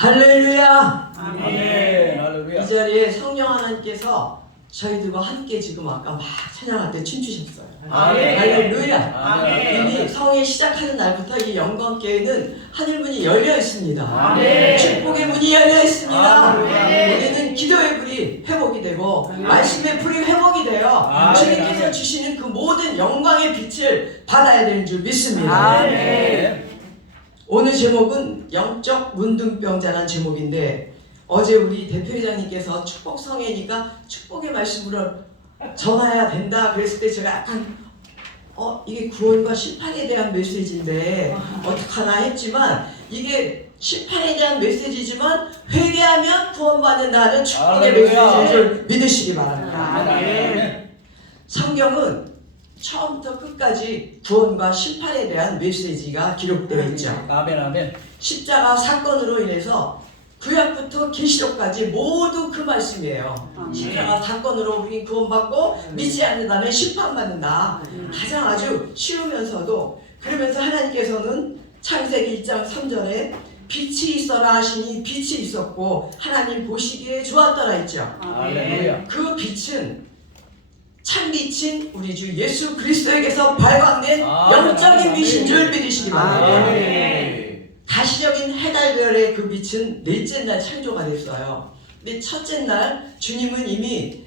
할렐루야. 아멘. 할렐루야. 이 자리에 성령 하나님께서 저희들과 함께 지금 아까 막 찬양할 때 춤추셨어요. 아멘. 할렐루야. 아멘. 이미 성회 시작하는 날부터 이 영광교회는 하늘문이 열려 있습니다. 아멘. 축복의 문이 열려 있습니다. 아멘. 우리는 기도의 불이 회복이 되고 아멘. 말씀의 불이 회복이 되어 아멘. 주님께서 주시는 그 모든 영광의 빛을 받아야 되는 줄 믿습니다. 아멘. 오늘 제목은 영적 문둥병자라는 제목인데, 어제 우리 대표회장님께서 축복 성회니까 축복의 말씀으로 전해야 된다 그랬을 때 제가 약간 이게 구원과 심판에 대한 메시지인데 어떡하나 했지만, 이게 심판에 대한 메시지지만 회개하면 구원받는다는 축복의 메시지인 줄 믿으시기 바랍니다. 아멘. 성경은 처음부터 끝까지 구원과 심판에 대한 메시지가 기록되어 있죠. 아멘. 아멘. 십자가 사건으로 인해서 구약부터 계시록까지 모두 그 말씀이에요. 십자가 사건으로 우리 구원받고 믿지 않는다면 심판받는다. 가장 아주 쉬우면서도, 그러면서 하나님께서는 창세기 1장 3절에 빛이 있어라 하시니 빛이 있었고 하나님 보시기에 좋았더라 했죠. 할렐루야. 그 빛은 참빛인 우리 주 예수 그리스도에게서 발광된 영적인 빛인 줄 믿으시기 바랍니다. 아멘. 가시적인 해달별의 그 빛은 넷째 날 창조가 됐어요. 근데 첫째 날 주님은 이미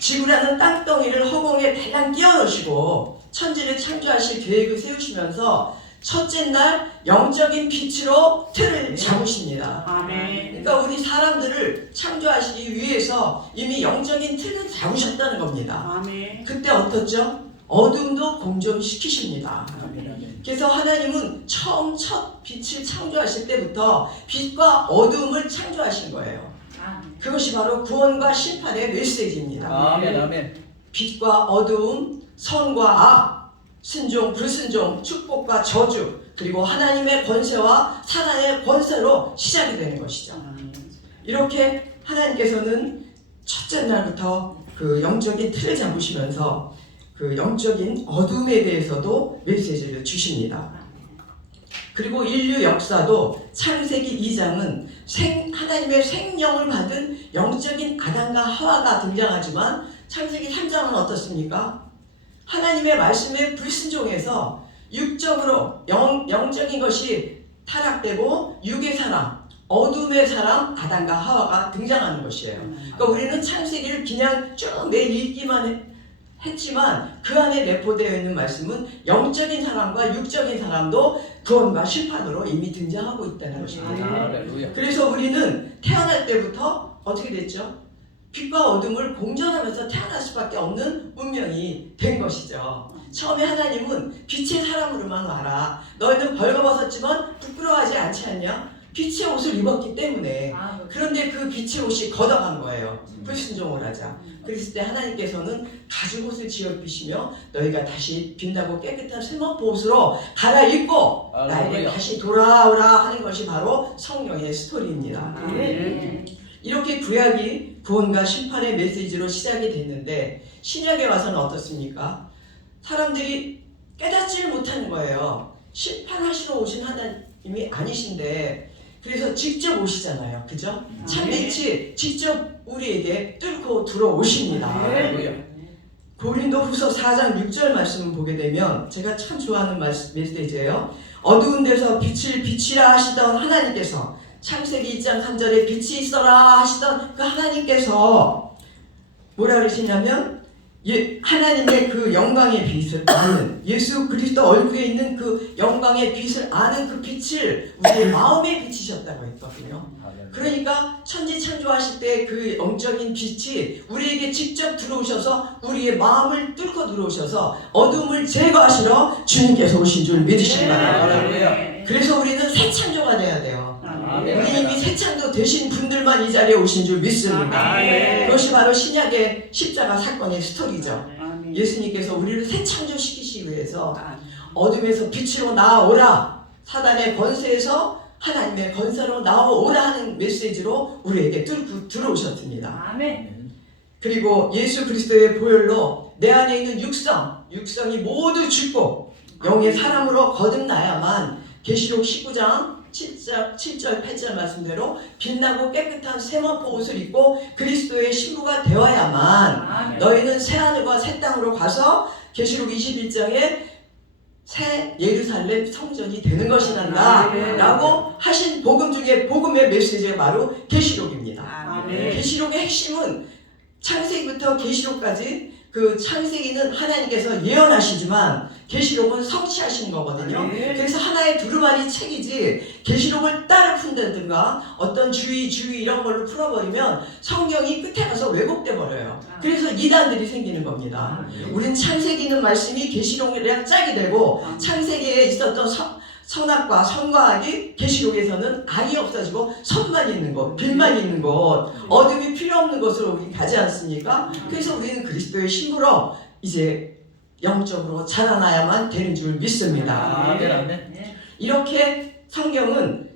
지구라는 땅덩이를 허공에 대강 띄워놓으시고 천지를 창조하실 계획을 세우시면서 첫째 날 영적인 빛으로 틀을 잡으십니다. 아멘. 그러니까 우리 사람들을 창조하시기 위해서 이미 영적인 틀을 잡으셨다는 겁니다. 아멘. 그때 어떻죠? 어둠도 공존시키십니다. 아멘. 그래서 하나님은 처음 첫 빛을 창조하실 때부터 빛과 어둠을 창조하신 거예요. 그것이 바로 구원과 심판의 메시지입니다. 아멘. 아멘. 빛과 어두움, 선과 악, 순종, 불순종, 축복과 저주, 그리고 하나님의 권세와 사단의 권세로 시작이 되는 것이죠. 이렇게 하나님께서는 첫째 날부터 그 영적인 틀을 잡으시면서 그 영적인 어둠에 대해서도 메시지를 주십니다. 그리고 인류 역사도 창세기 2장은 하나님의 생명을 받은 영적인 아담과 하와가 등장하지만, 창세기 3장은 어떻습니까? 하나님의 말씀에 불순종해서 육적으로 영적인 것이 타락되고 육의 사람, 어둠의 사람 아담과 하와가 등장하는 것이에요. 그러니까 우리는 창세기를 그냥 쭉 매일 읽기만 했지만 그 안에 내포되어 있는 말씀은 영적인 사람과 육적인 사람도 구원과 심판으로 이미 등장하고 있다는 것입니다. 할렐루야. 그래서 우리는 태어날 때부터 어떻게 됐죠? 빛과 어둠을 공존하면서 태어날 수밖에 없는 운명이 된 것이죠. 처음에 하나님은 빛의 사람으로만 와라. 너희는 벌거벗었지만 부끄러워하지 않지 않냐? 빛의 옷을 입었기 때문에. 그런데 그 빛의 옷이 걷어간 거예요. 불순종을 하자. 그랬을 때 하나님께서는 가죽옷을 지어 입히시며 너희가 다시 빛나고 깨끗한 세마포 옷으로 갈아입고 나에게 다시 돌아오라 하는 것이 바로 성령의 스토리입니다. 이렇게 구약이 구원과 심판의 메시지로 시작이 됐는데, 신약에 와서는 어떻습니까? 사람들이 깨닫지를 못하는 거예요. 심판하시러 오신 하나님이 아니신데, 그래서 직접 오시잖아요. 그죠? 참빛이 직접 우리에게 뚫고 들어오십니다. 할렐루야. 고린도 후서 4장 6절 말씀을 보게 되면 제가 참 좋아하는 메시지예요. 어두운 데서 빛을 비치라 하시던 하나님께서, 창세기 2장 3절에 빛이 있어라 하시던 그 하나님께서 뭐라 그러시냐면, 하나님의 그 영광의 빛을 아는, 예수 그리스도 얼굴에 있는 그 영광의 빛을 아는 그 빛을 우리의 마음에 비치셨다고 했거든요. 그러니까 천지 창조하실 때 그 영적인 빛이 우리에게 직접 들어오셔서 우리의 마음을 뚫고 들어오셔서 어둠을 제거하시러 주님께서 오신 줄 믿으시기 바랍니다. 그래서 우리는 새 창조가 돼야 돼요. 우리 이미 새 창조 되신 분들만 이 자리에 오신 줄 믿습니다. 그것이 바로 신약의 십자가 사건의 스토리죠. 예수님께서 우리를 새 창조시키시기 위해서 어둠에서 빛으로 나아오라, 사단의 권세에서 하나님의 권세로 나아오라 하는 메시지로 우리에게 뚫고 들어오셨습니다. 그리고 예수 그리스도의 보혈로 내 안에 있는 육성이 모두 죽고 영의 사람으로 거듭나야만 계시록 19장 7절, 8절 말씀대로 빛나고 깨끗한 세마포 옷을 입고 그리스도의 신부가 되어야만 너희는 새하늘과 새 땅으로 가서 계시록 21장에 새 예루살렘 성전이 되는 것이란다 라고 하신 복음 중에 복음의 메시지가 바로 계시록입니다. 계시록의 핵심은 창세기부터 계시록까지 그 창세기는 하나님께서 예언하시지만 계시록은 성취하시는 거거든요. 그래서 하나의 두루마리 책이지 계시록을 따라 푼다든가 어떤 주의 이런 걸로 풀어버리면 성경이 끝에 가서 왜곡돼 버려요. 그래서 이단들이 생기는 겁니다. 우린 창세기 있는 말씀이 계시록이랑 짝이 되고 창세기에 있었던 선악과 선과학이 계시록에서는 아예 없어지고 선만 있는 것, 빛만 있는 것, 어둠이 필요 없는 것으로 우리 가지 않습니까? 그래서 우리는 그리스도의 신부로 이제 영적으로 자라나야만 되는 줄 믿습니다. 이렇게 성경은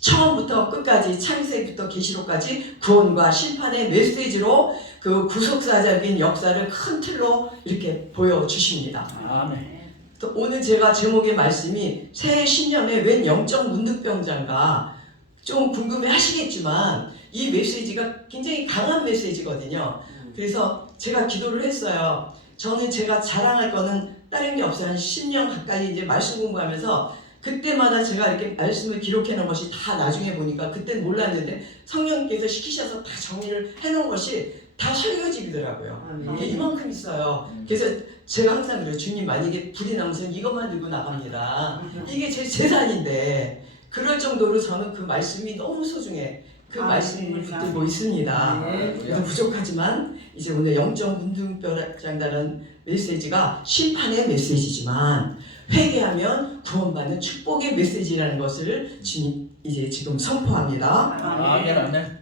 처음부터 끝까지 창세기부터 계시록까지 구원과 심판의 메시지로 그 구속사적인 역사를 큰 틀로 이렇게 보여주십니다. 아멘. 또 오늘 제가 제목의 말씀이 새해 신년에 웬 영적 문득병자인가 좀 궁금해 하시겠지만 이 메시지가 굉장히 강한 메시지거든요. 그래서 제가 기도를 했어요. 저는 제가 자랑할 거는 다른 게 없어요. 한 10년 가까이 이제 말씀 공부하면서 그때마다 제가 이렇게 말씀을 기록해 놓은 것이 다 나중에 보니까 그때는 몰랐는데 성령께서 시키셔서 다 정리를 해 놓은 것이 다 설교집이더라고요. 이게 이만큼 있어요. 그래서 제가 항상 그래요. 주님 만약에 불이 나면 이것만 들고 나갑니다. 이게 제 재산인데 그럴 정도로 저는 그 말씀이 너무 소중해. 그 말씀을 붙들고 있습니다. 그래도 부족하지만 이제 오늘 영적 문둥병자라는 메시지가 심판의 메시지지만 회개하면 구원받는 축복의 메시지라는 것을 이제 지금 선포합니다. 아멘.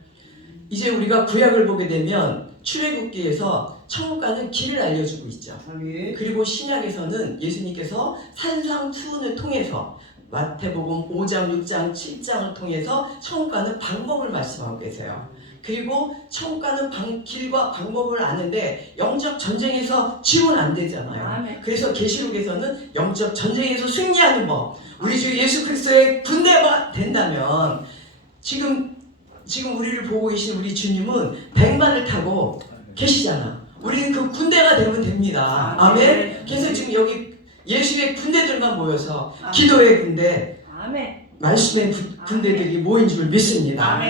이제 우리가 구약을 보게 되면 출애굽기에서 천국 가는 길을 알려주고 있죠. 그리고 신약에서는 예수님께서 산상수훈을 통해서 마태복음 5장, 6장, 7장을 통해서 천국 가는 방법을 말씀하고 계세요. 그리고 천국 가는 길과 방법을 아는데 영적 전쟁에서 지원 안 되잖아요. 그래서 계시록에서는 영적 전쟁에서 승리하는 법, 우리 주 예수 그리스도의 군대가 된다면 지금 우리를 보고 계신 우리 주님은 백만을 타고 계시잖아. 우리는 그 군대가 되면 됩니다. 아멘. 그래서 지금 여기 예수의 군대들만 모여서 기도의 군대, 말씀의 군대들이 모인 줄 믿습니다.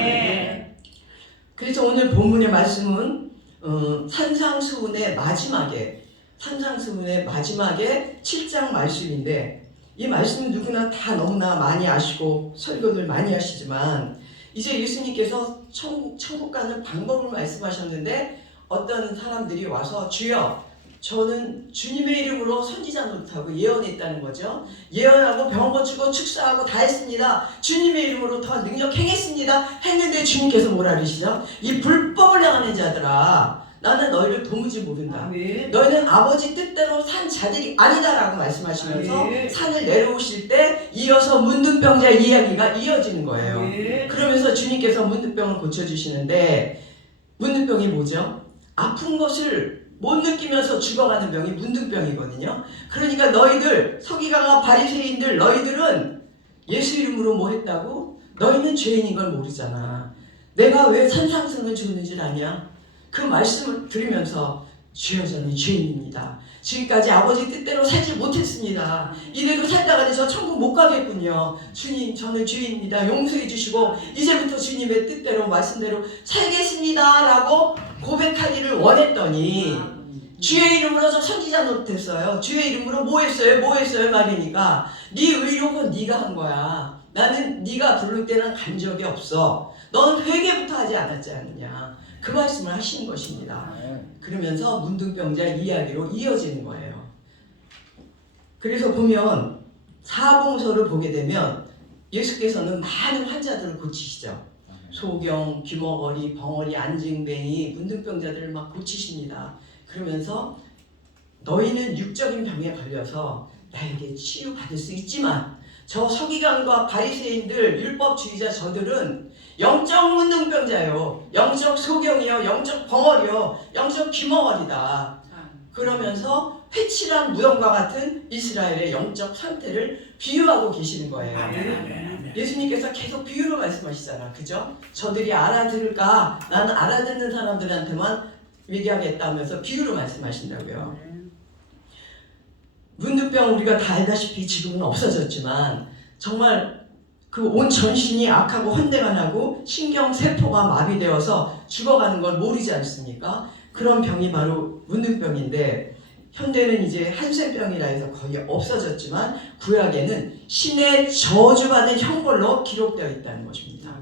그래서 오늘 본문의 말씀은 산상수훈의 마지막에 7장 말씀인데 이 말씀은 누구나 다 너무나 많이 아시고 설교들 많이 하시지만 이제 예수님께서 천국 가는 방법을 말씀하셨는데 어떤 사람들이 와서 주여 저는 주님의 이름으로 선지자 노릇하고 예언했다는 거죠. 예언하고 병 고치고 축사하고 다 했습니다. 주님의 이름으로 더 능력 행했습니다. 했는데 주님께서 뭐라 그러시죠? 이 불법을 행하는 자들아 나는 너희를 도무지 모른다. 너희는 아버지 뜻대로 산 자들이 아니다라고 말씀하시면서 산을 내려오실 때 이어서 문둥병자 이야기가 이어지는 거예요. 그러면서 주님께서 문둥병을 고쳐주시는데 문둥병이 뭐죠? 아픈 것을 못 느끼면서 죽어가는 병이 문둥병이거든요. 그러니까 너희들 서기관과 바리새인들 너희들은 예수 이름으로 뭐 했다고? 너희는 죄인인 걸 모르잖아. 내가 왜 산상수훈을 주는 줄 아냐? 그 말씀을 들으면서 주여 저는 죄인입니다. 지금까지 아버지 뜻대로 살지 못했습니다. 이대로 살다가 저 천국 못 가겠군요. 주님 저는 죄인입니다. 용서해 주시고 이제부터 주님의 뜻대로 말씀대로 살겠습니다 라고 고백하기를 원했더니 주의 이름으로 저 선지자 노릇했어요. 주의 이름으로 뭐 했어요 말이니까 네 의료는 네가 한 거야. 나는 네가 부를 때는 간 적이 없어. 넌 회개부터 하지 않았지 않느냐. 그 말씀을 하시는 것입니다. 그러면서 문둥병자 이야기로 이어지는 거예요. 그래서 보면 사복음서를 보게 되면 예수께서는 많은 환자들을 고치시죠. 소경, 귀머거리, 벙어리, 안징뱅이, 문둥병자들을 막 고치십니다. 그러면서 너희는 육적인 병에 걸려서 나에게 치유받을 수 있지만 저 서기관과 바리새인들 율법주의자 저들은 영적 문둥병자요, 영적 소경이요, 영적 벙어리요, 영적 귀머거리다. 그러면서 회칠한 무덤과 같은 이스라엘의 영적 상태를 비유하고 계시는 거예요. 예수님께서 계속 비유로 말씀하시잖아. 그죠? 저들이 알아들을까? 나는 알아듣는 사람들한테만 얘기하겠다 하면서 비유로 말씀하신다고요. 문둥병 우리가 다 알다시피 지금은 없어졌지만 정말 그 온 전신이 악하고 헌대가 나고 신경세포가 마비되어서 죽어가는 걸 모르지 않습니까? 그런 병이 바로 문둥병인데 현대는 이제 한센병이라 해서 거의 없어졌지만 구약에는 신의 저주받은 형벌로 기록되어 있다는 것입니다.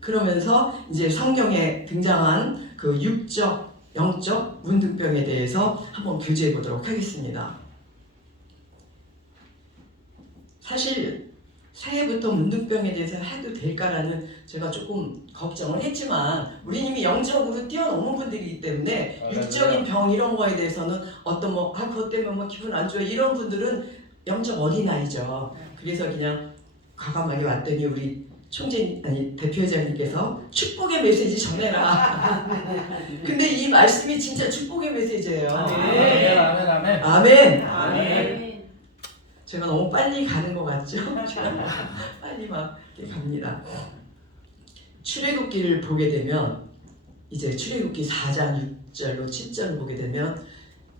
그러면서 이제 성경에 등장한 그 육적, 영적 문둥병에 대해서 한번 교제해 보도록 하겠습니다. 사실 새해부터 문둥병에 대해서 해도 될까라는 제가 조금 걱정을 했지만 우리 이미 영적으로 뛰어넘은 분들이기 때문에 육적인 병 이런 거에 대해서는 어떤 그것 때문에 기분 안 좋아 이런 분들은 영적 어린아이죠. 그래서 그냥 과감하게 왔더니 우리 대표회장님께서 축복의 메시지 전해라. 근데 이 말씀이 진짜 축복의 메시지예요. 아멘. 아멘. 아멘. 아멘. 제가 너무 빨리 가는 것 같죠? 빨리 막 이렇게 갑니다. 출애굽기를 보게 되면 이제 출애굽기 4장 6절로 7절을 보게 되면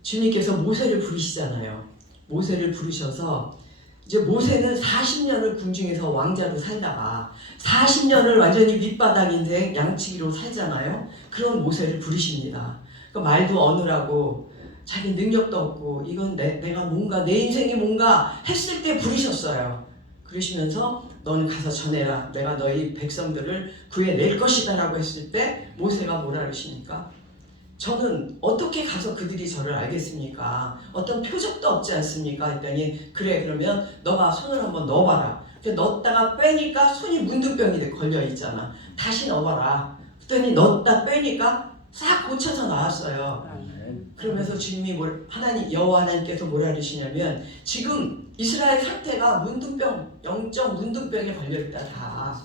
주님께서 모세를 부르시잖아요. 모세를 부르셔서 이제 모세는 40년을 궁중에서 왕자로 살다가 40년을 완전히 밑바닥 인생 양치기로 살잖아요. 그런 모세를 부르십니다. 그러니까 말도 어눌하고 자기 능력도 없고 이건 내가 뭔가 내 인생이 뭔가 했을 때 부르셨어요. 그러시면서 너는 가서 전해라. 내가 너희 백성들을 구해낼 것이다 라고 했을 때 모세가 뭐라 그러십니까? 저는 어떻게 가서 그들이 저를 알겠습니까? 어떤 표적도 없지 않습니까? 했더니 그래 그러면 너가 손을 한번 넣어봐라. 넣었다가 빼니까 손이 문둥병이 걸려 있잖아. 다시 넣어봐라. 그랬더니 넣었다 빼니까 싹 고쳐서 나왔어요. 그러면서 주님이 하나님 여호와 하나님께서 뭐라 그러시냐면 지금 이스라엘 상태가 문둥병, 영적 문둥병에 걸려있다 다.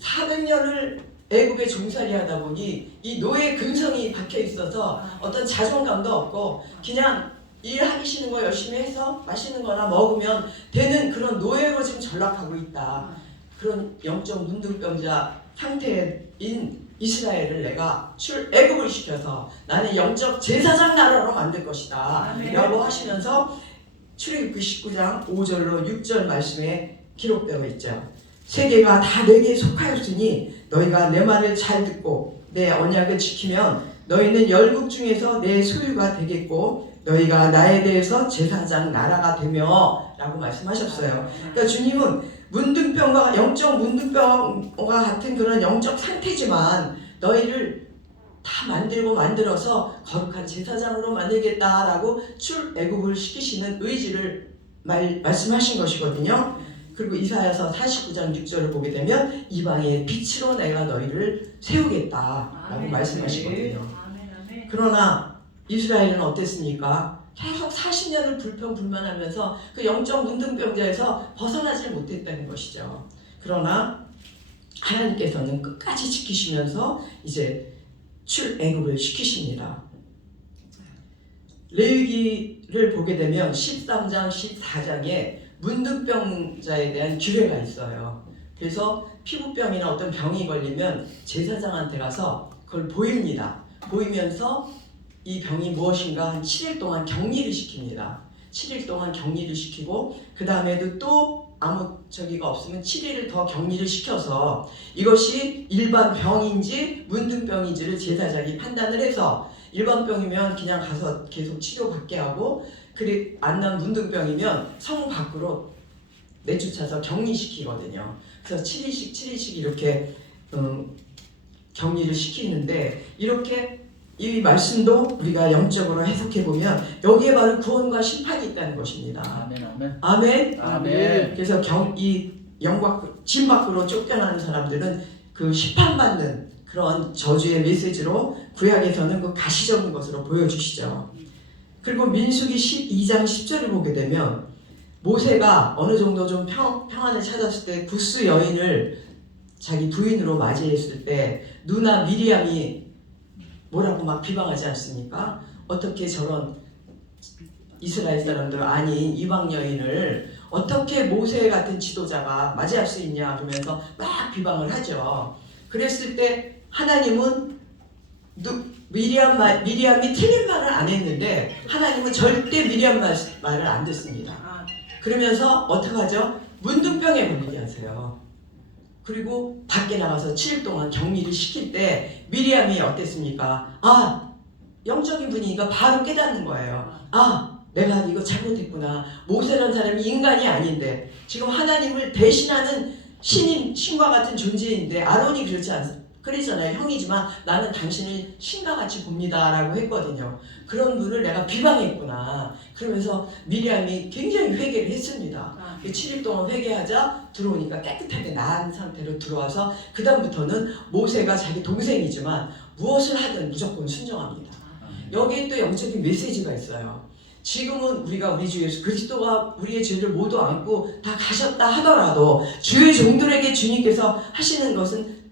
400년을 애굽에 종살이 하다 보니 이 노예 근성이 박혀 있어서 어떤 자존감도 없고 그냥 일하기 싫은 거 열심히 해서 맛있는 거나 먹으면 되는 그런 노예로 지금 전락하고 있다. 그런 영적 문둥병자 상태인 이스라엘을 내가 출애굽을 시켜서 나는 영적 제사장 나라로 만들 것이다 라고 하시면서 출애굽기 19장 5절로 6절 말씀에 기록되어 있죠. 세계가 다 내게 속하였으니 너희가 내 말을 잘 듣고 내 언약을 지키면 너희는 열국 중에서 내 소유가 되겠고 너희가 나에 대해서 제사장 나라가 되며 라고 말씀하셨어요. 그러니까 주님은 문둥병과 영적 문둥병과 같은 그런 영적 상태지만 너희를 다 만들어서 거룩한 제사장으로 만들겠다라고 출애굽을 시키시는 의지를 말씀하신 것이거든요. 그리고 이사야서 49장 6절을 보게 되면 이방의 빛으로 내가 너희를 세우겠다라고 말씀하시거든요. 그러나 이스라엘은 어땠습니까? 계속 40년을 불평불만하면서 그 영적 문둥병자에서 벗어나질 못했다는 것이죠. 그러나 하나님께서는 끝까지 지키시면서 이제 출애굽을 시키십니다. 레위기를 보게 되면 13장, 14장에 문둥병자에 대한 규례가 있어요. 그래서 피부병이나 어떤 병이 걸리면 제사장한테 가서 그걸 보입니다. 보이면서 이 병이 무엇인가 한 7일 동안 격리를 시킵니다. 7일 동안 격리를 시키고 그 다음에도 또 아무 저기가 없으면 7일을 더 격리를 시켜서 이것이 일반 병인지 문둥병인지를 제사장이 판단을 해서 일반 병이면 그냥 가서 계속 치료받게 하고 그래 안 난 문둥병이면 성 밖으로 내쫓아서 격리시키거든요. 그래서 7일씩 이렇게 격리를 시키는데 이렇게 이 말씀도 우리가 영적으로 해석해보면 여기에 바로 구원과 심판이 있다는 것입니다. 아멘. 아멘. 아멘. 아멘. 그래서 진 밖으로 쫓겨나는 사람들은 그 심판받는 그런 저주의 메시지로 구약에서는 그 가시적인 것으로 보여주시죠. 그리고 민수기 12장 10절을 보게 되면 모세가 어느 정도 좀 평안을 찾았을 때 구스 여인을 자기 부인으로 맞이했을 때 누나 미리암이 뭐라고 막 비방하지 않습니까? 어떻게 저런 이스라엘 사람들 아닌 이방 여인을 어떻게 모세 같은 지도자가 맞이할 수 있냐 그러면서 막 비방을 하죠. 그랬을 때 하나님은 미리암이 틀린 말을 안 했는데 하나님은 절대 미리암 말을 안 듣습니다. 그러면서 어떻게 하죠? 문둥병에 걸리게 하세요. 그리고 밖에 나가서 7일 동안 격리를 시킬 때 미리암이 어땠습니까? 아, 영적인 분이니까 바로 깨닫는 거예요. 아, 내가 이거 잘못했구나. 모세라는 사람이 인간이 아닌데 지금 하나님을 대신하는 신과 같은 존재인데 아론이 그러잖아요. 형이지만 나는 당신을 신과 같이 봅니다 라고 했거든요. 그런 분을 내가 비방했구나. 그러면서 미리암이 굉장히 회개를 했습니다. 7일 동안 회개하자 들어오니까 깨끗하게 나은 상태로 들어와서 그 다음부터는 모세가 자기 동생이지만 무엇을 하든 무조건 순종합니다. 여기에 또 영적인 메시지가 있어요. 지금은 우리가 우리 주 예수 그리스도가 우리의 죄를 모두 안고 다 가셨다 하더라도 주의 종들에게 주님께서 하시는 것은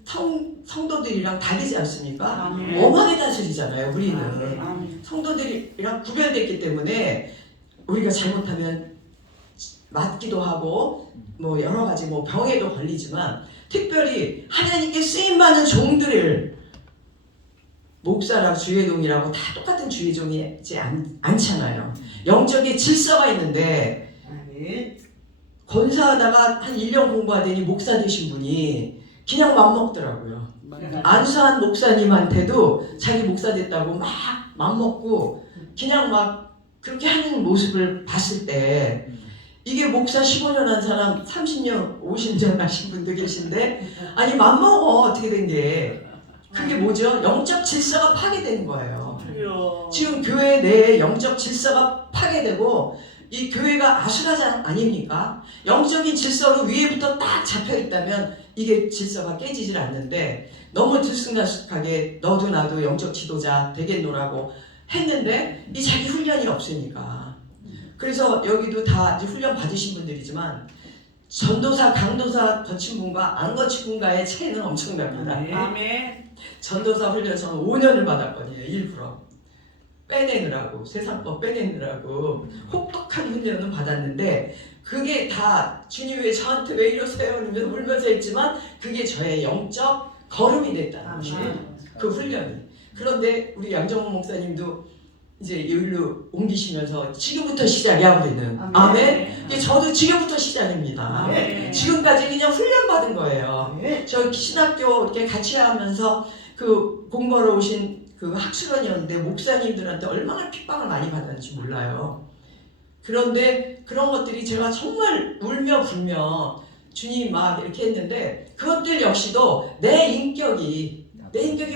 성도들이랑 다르지 않습니까? 엄하게 다스리잖아요. 우리는 성도들이랑 구별됐기 때문에 우리가 잘못하면 맞기도 하고 뭐 여러 가지 뭐 병에도 걸리지만 특별히 하나님께 쓰임 받는 종들을 목사랑 주의종이라고 다 똑같은 주의종이지 않잖아요. 영적인 질서가 있는데 권사하다가 한 1년 공부하더니 목사 되신 분이 그냥 맘먹더라고요. 안수한 목사님한테도 자기 목사 됐다고 막 맘먹고 그냥 막 그렇게 하는 모습을 봤을 때 이게 목사 15년 한 사람 30년 50년 하신 분도 계신데 아니 맘먹어 어떻게 된 게 그게 뭐죠? 영적 질서가 파괴되는 거예요. 지금 교회 내에 영적 질서가 파괴되고 이 교회가 아수라장 아닙니까? 영적인 질서로 위에부터 딱 잡혀있다면 이게 질서가 깨지질 않는데 너무 들쑥날쑥하게 너도 나도 영적 지도자 되겠노라고 했는데 이 자기 훈련이 없으니까 그래서 여기도 다 이제 훈련 받으신 분들이지만 전도사, 강도사 거친 분과 안 거친 분과의 차이는 엄청납니다. 아멘. 전도사 훈련 저는 5년을 받았거든요. 일부러 빼내느라고 세상 거 빼내느라고 혹독한 훈련은 받았는데 그게 다 주님 왜 저한테 왜 이러세요? 이러면서 울면서 했지만 그게 저의 영적 걸음이 됐다는 거예요. 그 훈련이. 그런데 우리 양정호 목사님도 이제 여기로 옮기시면서 지금부터 시작이야 우리는. 아멘. 이게 저도 지금부터 시작입니다. 아멘. 지금까지 그냥 훈련 받은 거예요. 저 신학교 이렇게 같이 하면서 그 공부하러 오신 그 학술원이었는데 목사님들한테 얼마나 핍박을 많이 받았는지 몰라요. 그런데 그런 것들이 제가 정말 울며 불며 주님 막 이렇게 했는데 그것들 역시도 내 인격이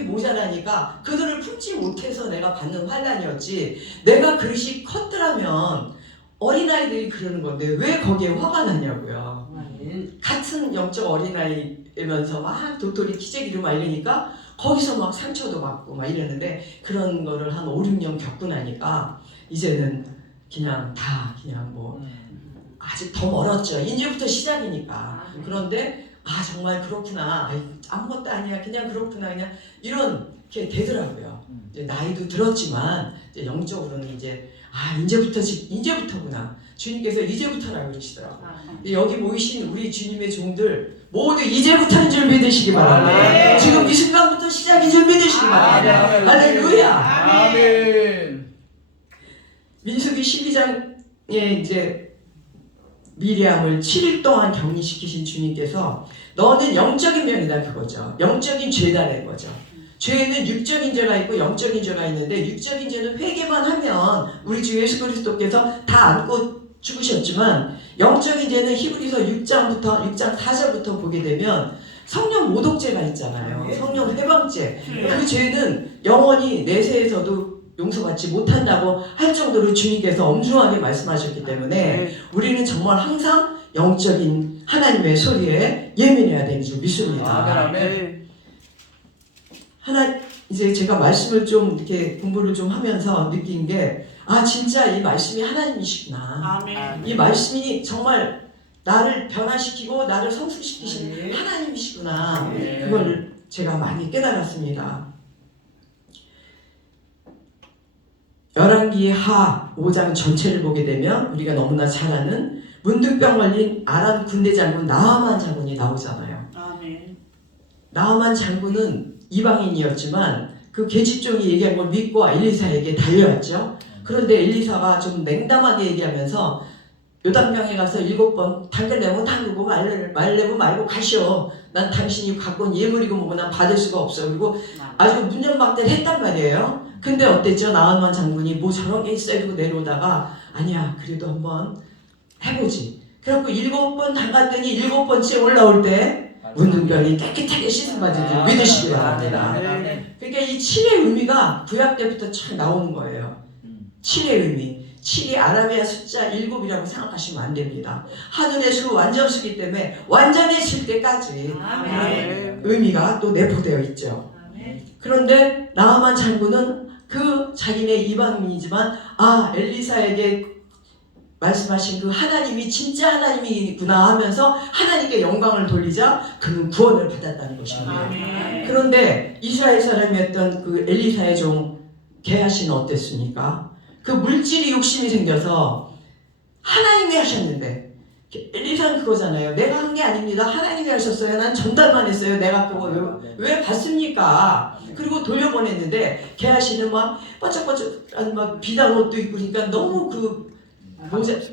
모자라니까 그들을 품지 못해서 내가 받는 환난이었지 내가 그릇이 컸더라면 어린아이들이 그러는 건데 왜 거기에 화가 났냐고요. 같은 영적 어린아이면서 막 도토리 키재기로 막 이러니까 거기서 막 상처도 받고 막 이러는데 그런 거를 한 5, 6년 겪고 나니까 이제는 그냥 다 그냥 뭐 아직 더 멀었죠. 이제부터 시작이니까. 그런데 아 정말 그렇구나. 아무것도 아니야. 그냥 그렇구나. 그냥 이렇게 되더라고요. 이제 나이도 들었지만 이제 영적으로는 이제 이제부터구나. 주님께서 이제부터라고 그러시더라고요. 여기 모이신 우리 주님의 종들 모두 이제부터는 준비되시기 바랍니다. 지금 이 순간부터 시작이 준비되시기 바랍니다. 할렐루야. 아멘. 민수기 12장에 이제 미리암을 7일 동안 격리시키신 주님께서 너는 영적인 면이다 그거죠. 영적인 죄다라는 거죠. 죄는 육적인 죄가 있고 영적인 죄가 있는데 육적인 죄는 회개만 하면 우리 주 예수 그리스도께서 다 안고 죽으셨지만 영적인 죄는 히브리서 6장 4절부터 보게 되면 성령 모독죄가 있잖아요. 성령 회방죄. 그 죄는 영원히 내세에서도 용서받지 못한다고 할 정도로 주님께서 엄중하게 말씀하셨기 때문에 우리는 정말 항상 영적인 하나님의 소리에 예민해야 되는 줄 믿습니다. 아멘. 이제 제가 말씀을 좀 이렇게 공부를 좀 하면서 느낀 게 진짜 이 말씀이 하나님이시구나. 아멘. 이 말씀이 정말 나를 변화시키고 나를 성숙시키신 하나님이시구나. 그걸 제가 많이 깨달았습니다. 열왕기 하 5장 전체를 보게 되면 우리가 너무나 잘 아는 문둥병 걸린 아람 군대 장군 나아만 장군이 나오잖아요. 아멘. 나아만 장군은 이방인이었지만 그 계집종이 얘기한 걸 믿고 엘리사에게 달려왔죠. 그런데 엘리사가 좀 냉담하게 얘기하면서 요단강에 가서 7번 담글려면 담그고 말려면 말고 가시오. 난 당신이 갖고 온 예물이고 뭐고 난 받을 수가 없어. 그리고 아주 문전박대를 했단 말이에요. 근데 어땠죠? 나아만 장군이 뭐 저런 게 있어 이러고 내려오다가 아니야 그래도 한번 해보지. 그래갖고 7번 담갔더니 7번째 올라올 때 문둥병이 깨끗하게 씻어가지고 믿으시기 바랍니다. 그러니까 이 7의 의미가 구약 때부터 참 나오는 거예요. 7의 의미. 7이 아라비아 숫자 7이라고 생각하시면 안 됩니다. 하늘의 수 완전수기 때문에 완전해질 때까지 의미가 또 내포되어 있죠. 그런데 나아만 장군은 그 자기네 이방인이지만 엘리사에게 말씀하신 그 하나님이 진짜 하나님이구나 하면서 하나님께 영광을 돌리자 그는 구원을 받았다는 것입니다. 그런데 이스라엘 사람이었던 그 엘리사의 종 게하시는 어땠습니까? 그 물질이 욕심이 생겨서 하나님이 하셨는데 엘리사는 그거잖아요. 내가 한 게 아닙니다. 하나님이 하셨어요. 난 전달만 했어요. 내가 그거 왜 받습니까? 그리고 돌려보냈는데 게하시는 막 번쩍번쩍한 막 비단 옷도 입고 그러니까 너무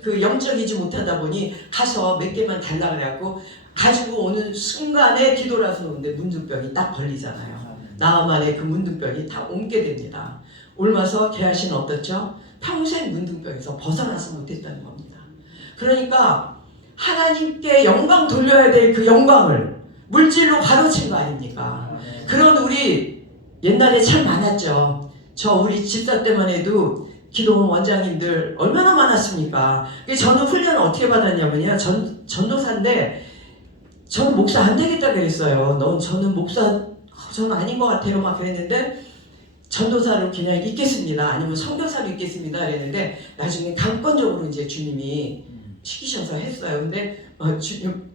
그 영적이지 못하다 보니 가서 몇 개만 달라 그래갖고 가지고 오는 순간에 뒤돌아서 오는데 문둥병이 딱 걸리잖아요. 나아만의 그 문둥병이 다 옮게 됩니다. 옮아서 게하시는 어떻죠? 평생 문둥병에서 벗어나지 못했다는 겁니다. 그러니까 하나님께 영광 돌려야 될 그 영광을 물질로 가로챈 거 아닙니까? 그런 우리 옛날에 참 많았죠. 저 우리 집사 때만 해도 기도원 원장님들 얼마나 많았습니까? 저는 훈련을 어떻게 받았냐면요. 전도사인데 저는 목사 안 되겠다 그랬어요. 저는 목사 저는 아닌 것 같아요. 막 그랬는데 전도사로 그냥 있겠습니다. 아니면 선교사로 있겠습니다. 그랬는데 나중에 강권적으로 이제 주님이 시키셔서 했어요. 근데 주님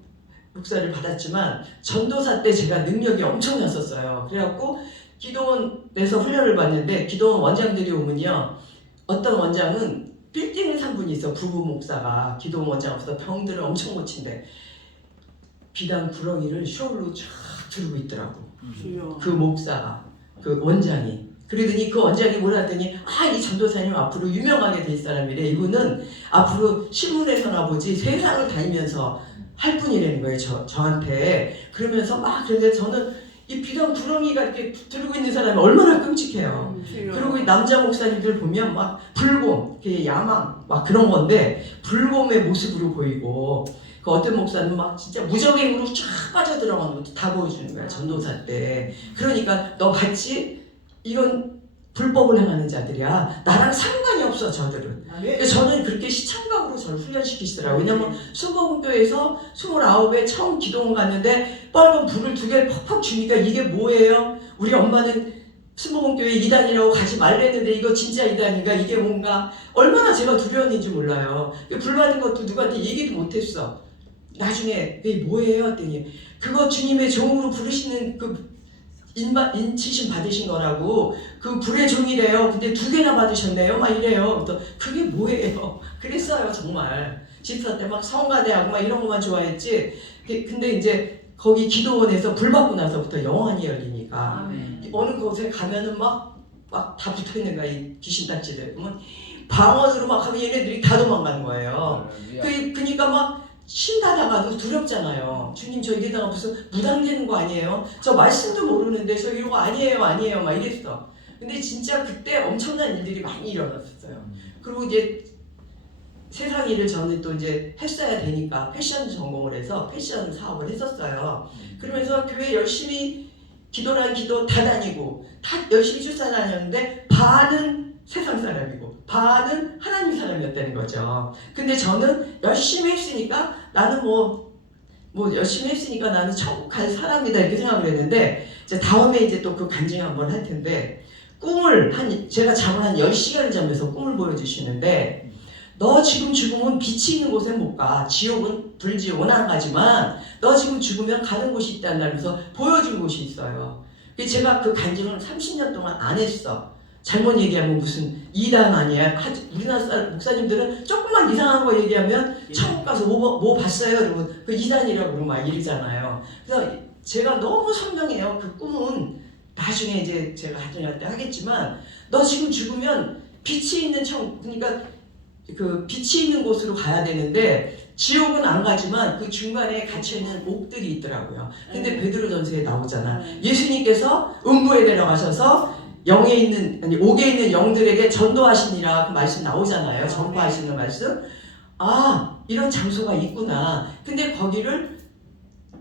목사를 받았지만 전도사 때 제가 능력이 엄청났었어요. 그래갖고 기도원에서 훈련을 받는데 기도원 원장들이 오면요. 어떤 원장은 빌딩을 산 분이 있어. 부부 목사가 기도원 원장 없어 병들을 엄청 고친대. 비단 구렁이를 숄로 쫙 들고 있더라고. 그 목사가 그 원장이. 그러더니 그 원장이 뭐라 했더니 이 전도사님 앞으로 유명하게 될 사람이래. 이분은 앞으로 신문에서나 보지 세상을 다니면서 할 분이라는 거예요. 저한테. 그러면서 막 그런데 저는 이 비단 구렁이가 이렇게 들고 있는 사람이 얼마나 끔찍해요. 그리고 이 남자 목사님들 보면 막 불곰, 야망 막 그런 건데 불곰의 모습으로 보이고 그 어떤 목사는 막 진짜 무적행으로 쫙 빠져들어가는 것도 다 보여주는 거야. 전도사 때. 그러니까 너 같이 이런 불법을 행하는 자들이야. 나랑 상관이 없어 저들은. 저는 그렇게 시창각으로 저를 훈련시키시더라고요. 왜냐면 순복음교회에서 29에 처음 기도원 갔는데 빨간 불을 2개를 팍팍 주니까 이게 뭐예요? 우리 엄마는 순복음교회 2단이라고 가지 말랬는데 이거 진짜 2단인가? 이게 뭔가? 얼마나 제가 두려웠는지 몰라요. 불 받은 것도 누구한테 얘기도 못했어. 나중에 이게 뭐예요? 했더니 그거 주님의 종으로 부르시는 그 인치심 받으신 거라고 그 불의 종이래요. 근데 2개나 받으셨네요. 막 이래요. 또 그게 뭐예요? 그랬어요 정말. 집사 때 막 성가대하고 막 이런 것만 좋아했지. 근데 이제 거기 기도원에서 불 받고 나서부터 영안이 열리니까 어느 곳에 가면은 막 다 붙어있는 거야. 이 귀신단체들. 그러면 방언으로 막 하면 얘네들이 다 도망가는 거예요. 그러니까 막 신다다가도 두렵잖아요. 주님 저 이러다가 무슨 무당되는 거 아니에요? 저 말씀도 모르는데 저 이런 거 아니에요 막 이랬어. 근데 진짜 그때 엄청난 일들이 많이 일어났었어요. 그리고 이제 세상 일을 저는 또 이제 했어야 되니까 패션 전공을 해서 패션 사업을 했었어요. 그러면서 교회 열심히 기도란 기도 다 다니고 다 열심히 출산하셨는데 반은 세상 사람이고 반은 하나님 사람이었다는 거죠. 근데 저는 열심히 했으니까 나는 뭐 열심히 했으니까 나는 천국 갈 사람이다 이렇게 생각을 했는데 이제 다음에 이제 또 그 간증 한번 할 텐데 꿈을 제가 잠을 한 10시간을 자면서 꿈을 보여주시는데 너 지금 죽으면 빛이 있는 곳에 못 가. 지옥은 불지옥은 안 가지만 너 지금 죽으면 가는 곳이 있다는 날면서 보여준 곳이 있어요. 제가 그 간증을 30년 동안 안 했어. 잘못 얘기하면 무슨 이단 아니야? 우리나라 목사님들은 조금만 이상한 거 얘기하면 천국 가서 뭐 봤어요? 그러면 그 이단이라고 그러면 막 이러잖아요. 그래서 제가 너무 선명해요. 그 꿈은 나중에 이제 제가 나중에 때 하겠지만 너 지금 죽으면 빛이 있는 그러니까 그 빛이 있는 곳으로 가야 되는데 지옥은 안 가지만 그 중간에 갇혀있는 옥들이 있더라고요. 근데 베드로전서에 나오잖아. 예수님께서 음부에 내려가셔서 영에 있는 아니 옥에 있는 영들에게 전도하시니라 그 말씀 나오잖아요. 전파하시는 말씀. 아, 이런 장소가 있구나. 근데 거기를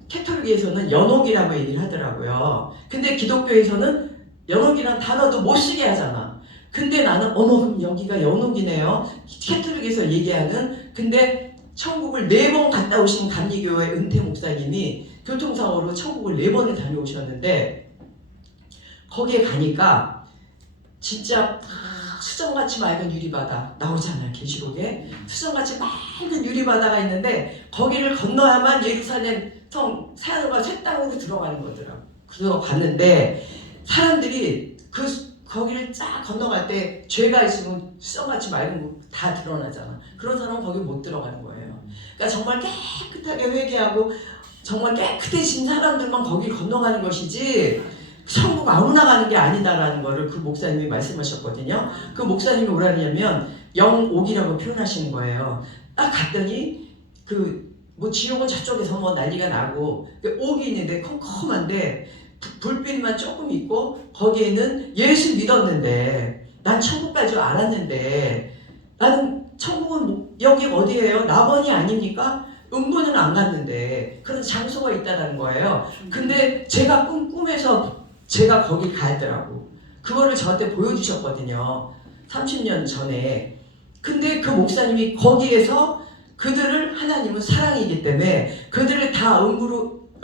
캐톨릭에서는 연옥이라고 얘기를 하더라고요. 근데 기독교에서는 연옥이란 단어도 못 쓰게 하잖아. 근데 나는 그럼 여기가 연옥이네요. 캐톨릭에서 얘기하는. 근데 천국을 4번 갔다 오신 감리교회 은퇴 목사님이 교통사고로 천국을 4번을 다녀오셨는데 거기에 가니까 진짜 수정같이 맑은 유리바다 나오잖아요. 계시록에 수정같이 맑은 유리바다가 있는데 거기를 건너야만 예루살렘 성 새하늘과 새 땅으로 들어가는 거더라고. 들어갔는데 사람들이 거기를 쫙 건너갈 때 죄가 있으면 수정같이 맑은 거 다 드러나잖아. 그런 사람은 거기 못 들어가는 거예요. 그러니까 정말 깨끗하게 회개하고 정말 깨끗해진 사람들만 거기를 건너가는 것이지 천국 아무나 가는 게 아니다라는 거를 그 목사님이 말씀하셨거든요. 그 목사님이 뭐라 하냐면 영옥이라고 표현하시는 거예요. 딱 갔더니 뭐 지옥은 저쪽에서 뭐 난리가 나고 옥이 있는데 컴컴한데 불빛만 조금 있고 거기에는 예수 믿었는데 난 천국 갈 줄 알았는데 나는 천국은 여기 어디예요? 낙원이 아닙니까? 음부는 안 갔는데 그런 장소가 있다는 거예요. 근데 제가 꿈에서 제가 거기 가더라고. 그거를 저한테 보여주셨거든요. 30년 전에. 근데 그 목사님이 거기에서 그들을 하나님은 사랑이기 때문에 그들을 다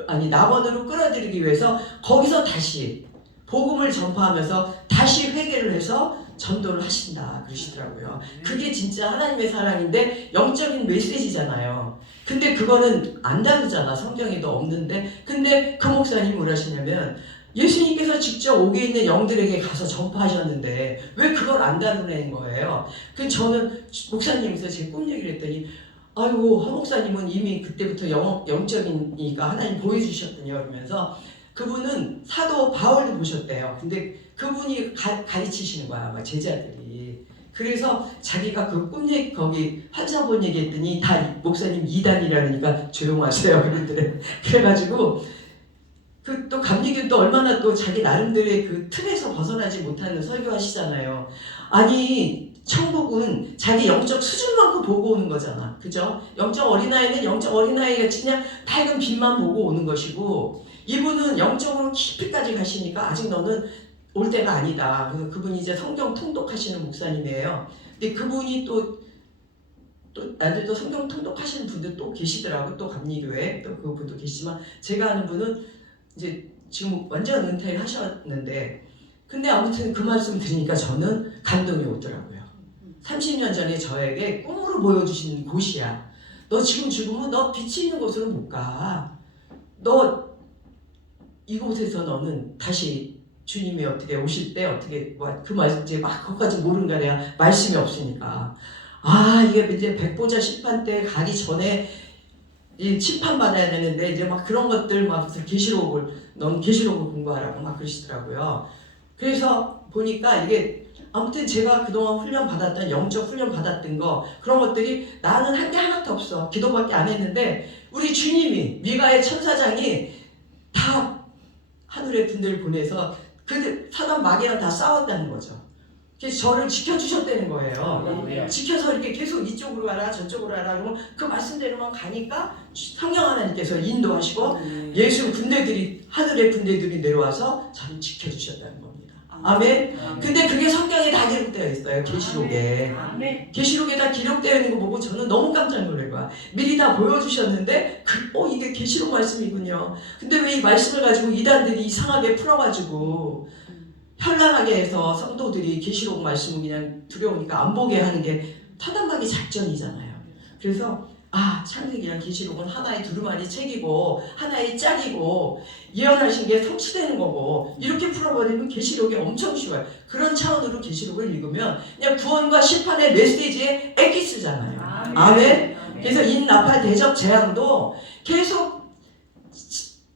낙원으로 끌어들이기 위해서 거기서 다시 복음을 전파하면서 다시 회개를 해서 전도를 하신다 그러시더라고요. 그게 진짜 하나님의 사랑인데 영적인 메시지잖아요. 근데 그거는 안 다루잖아. 성경에도 없는데. 근데 그 목사님이 뭐라 하시냐면 예수님께서 직접 옥에 있는 영들에게 가서 전파하셨는데 왜 그걸 안 다루는 거예요. 그래서 저는 목사님께서 제 꿈 얘기를 했더니 아이고 허 목사님은 이미 그때부터 영적이니까 하나님 보여주셨더니 그러면서 그분은 사도 바울도 보셨대요. 근데 그분이 가르치시는 거야 아마 제자들이. 그래서 자기가 그 꿈 얘기 거기 환사본 얘기했더니 다 목사님 이단이라니까 조용하세요 그러더래. 그래가지고 또 감리교도 얼마나 또 자기 나름대로의 그 틀에서 벗어나지 못하는 설교하시잖아요. 아니 천국은 자기 영적 수준만큼 보고 오는 거잖아. 그죠? 영적 어린아이는 영적 어린아이같이 그냥 밝은 빛만 보고 오는 것이고 이분은 영적으로 깊이까지 가시니까 아직 너는 올 때가 아니다. 그래서 그분이 이제 성경 통독하시는 목사님이에요. 근데 그분이 또 나들도 성경 통독하시는 분들 또 계시더라고. 또 감리교회 또 그분도 계시지만 제가 아는 분은 이제 지금 완전 은퇴를 하셨는데 근데 아무튼 그 말씀 들으니까 저는 감동이 오더라고요. 30년 전에 저에게 꿈으로 보여주신 곳이야. 너 지금 죽으면 너 빛이 있는 곳으로 못 가. 너 이곳에서 너는 다시 주님이 어떻게 오실 때 어떻게 그 말씀 이제 막 그것까지 모르는가 내가 말씀이 없으니까 이게 이제 백보자 심판 때 가기 전에 이 심판 받아야 되는데 이제 막 그런 것들 막 넌 계시록을 공부하라고 막 그러시더라고요. 그래서 보니까 이게 아무튼 제가 그동안 훈련 받았던 영적 훈련 받았던 거 그런 것들이 나는 한 게 하나도 없어. 기도밖에 안 했는데 우리 주님이 미가의 천사장이 다 하늘의 군대를 보내서 사단 마귀랑 다 싸웠다는 거죠. 그래서 저를 지켜주셨다는 거예요. 지켜서 이렇게 계속 이쪽으로 가라 저쪽으로 가라 그러면 그 말씀대로만 가니까 성령 하나님께서 인도하시고 예수 군대들이 하늘의 군대들이 내려와서 저를 지켜주셨다는 겁니다. 아멘. 근데 그게 성경에 다 기록되어 있어요. 계시록에. 계시록에 다 기록되어 있는 거 보고 저는 너무 깜짝 놀란 거야. 미리 다 보여주셨는데 이게 계시록 말씀이군요. 근데 왜 이 말씀을 가지고 이단들이 이상하게 풀어가지고 현란하게 해서 성도들이 계시록 말씀을 그냥 두려우니까 안 보게 하는 게 타단마귀 작전이잖아요. 그래서 창세기랑 계시록은 하나의 두루마리 책이고 하나의 짝이고 예언하신 게 성취되는 거고 이렇게 풀어버리면 계시록이 엄청 쉬워요. 그런 차원으로 계시록을 읽으면 그냥 구원과 심판의 메시지의 엑기스잖아요. 아멘. 그래서 인나팔 대적 재앙도 계속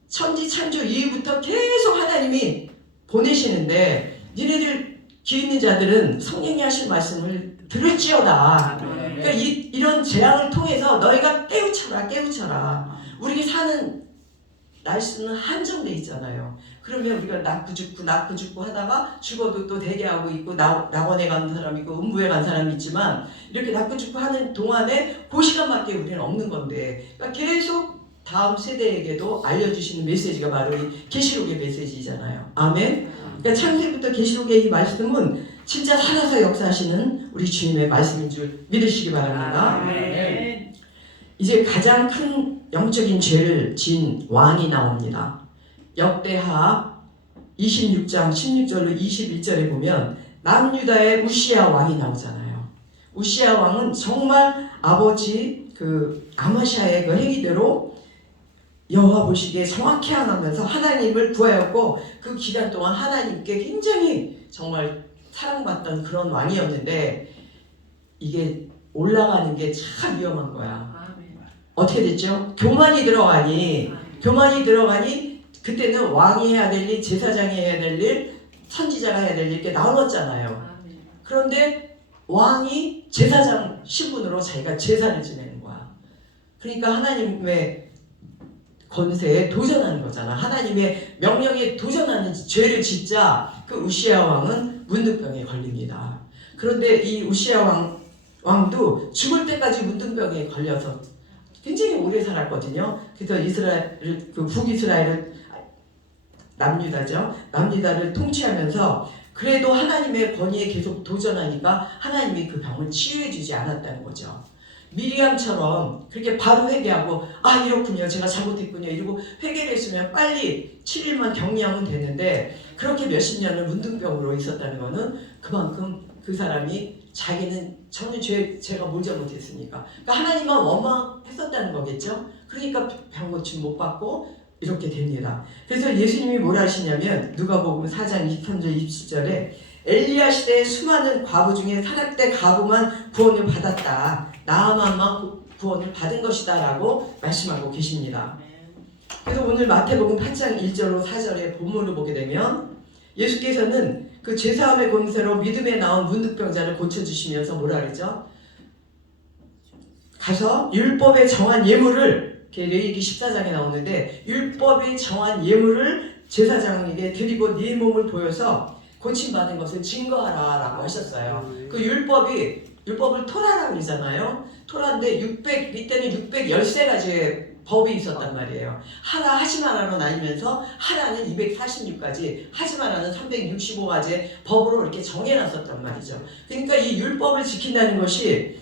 천지 창조 이후부터 계속 하나님이 보내시는데 니네들 귀 있는 자들은 성령이 하실 말씀을 들을지어다. 그러니까 이런 재앙을 통해서 너희가 깨우쳐라. 우리가 사는 날수는 한정돼 있잖아요. 그러면 우리가 낳고 죽고 하다가 죽어도 또 대기하고 있고 낙원에 가는 사람 있고 음부에 간 사람이 있지만 이렇게 낳고 죽고 하는 동안에 그 시간밖에 우리는 없는 건데 그러니까 계속 다음 세대에게도 알려주시는 메시지가 바로 이 계시록의 메시지잖아요. 아멘. 그러니까 창세기부터 계시록의 이 말씀은 진짜 살아서 역사하시는 우리 주님의 말씀인 줄 믿으시기 바랍니다. 아멘. 이제 가장 큰 영적인 죄를 지은 왕이 나옵니다. 역대하 26장 16절로 21절에 보면 남유다의 우시야 왕이 나오잖아요. 우시야 왕은 정말 아버지 아마샤의 그 행위대로 여호와 보시기에 정확히 행하면서 하나님을 구하였고 그 기간 동안 하나님께 굉장히 정말 사랑받던 그런 왕이었는데 이게 올라가는 게 참 위험한 거야. 어떻게 됐죠? 교만이 들어가니 그때는 왕이 해야 될 일, 제사장이 해야 될 일, 선지자가 해야 될 일 이렇게 나눴잖아요. 그런데 왕이 제사장 신분으로 자기가 제사를 지내는 거야. 그러니까 하나님의 권세에 도전하는 거잖아. 하나님의 명령에 도전하는 죄를 짓자 그 우시야 왕은 문둥병에 걸립니다. 그런데 이 우시야 왕도 죽을 때까지 문둥병에 걸려서 굉장히 오래 살았거든요. 그래서 이스라엘, 북이스라엘을 남유다죠. 남유다를 통치하면서 그래도 하나님의 권위에 계속 도전하니까 하나님이 그 병을 치유해주지 않았다는 거죠. 미리암처럼 그렇게 바로 회개하고 이렇군요. 제가 잘못했군요. 이러고 회개를 했으면 빨리 7일만 격리하면 되는데 그렇게 몇십 년을 문둥병으로 있었다는 거는 그만큼 그 사람이 자기는 저는 제가 뭘 잘못했으니까 그러니까 하나님만 원망했었다는 거겠죠. 그러니까 병 고침 못 받고 이렇게 됩니다. 그래서 예수님이 뭐라 하시냐면 누가복음 4장 23절 27절에 엘리야 시대에 수많은 과부 중에 사렙대 과부만 구원을 받았다. 나아만만 구원을 받은 것이다 라고 말씀하고 계십니다. 그래서 오늘 마태복음 8장 1절로 4절의 본문을 보게 되면 예수께서는 그 죄사함의 권세로 믿음에 나온 문둥병자를 고쳐주시면서 뭐라 그러죠? 가서 율법에 정한 예물을 레위기 14장에 나오는데 율법에 정한 예물을 제사장에게 드리고 네 몸을 보여서 고침받은 것을 증거하라 라고 하셨어요. 그 율법을 토라라고 그러잖아요. 토라인데 이때는 613가지의 법이 있었단 말이에요. 하라 하지 마라로 나뉘면서 하라는 246가지, 하지 마라는 365가지의 법으로 이렇게 정해놨었단 말이죠. 그러니까 이 율법을 지킨다는 것이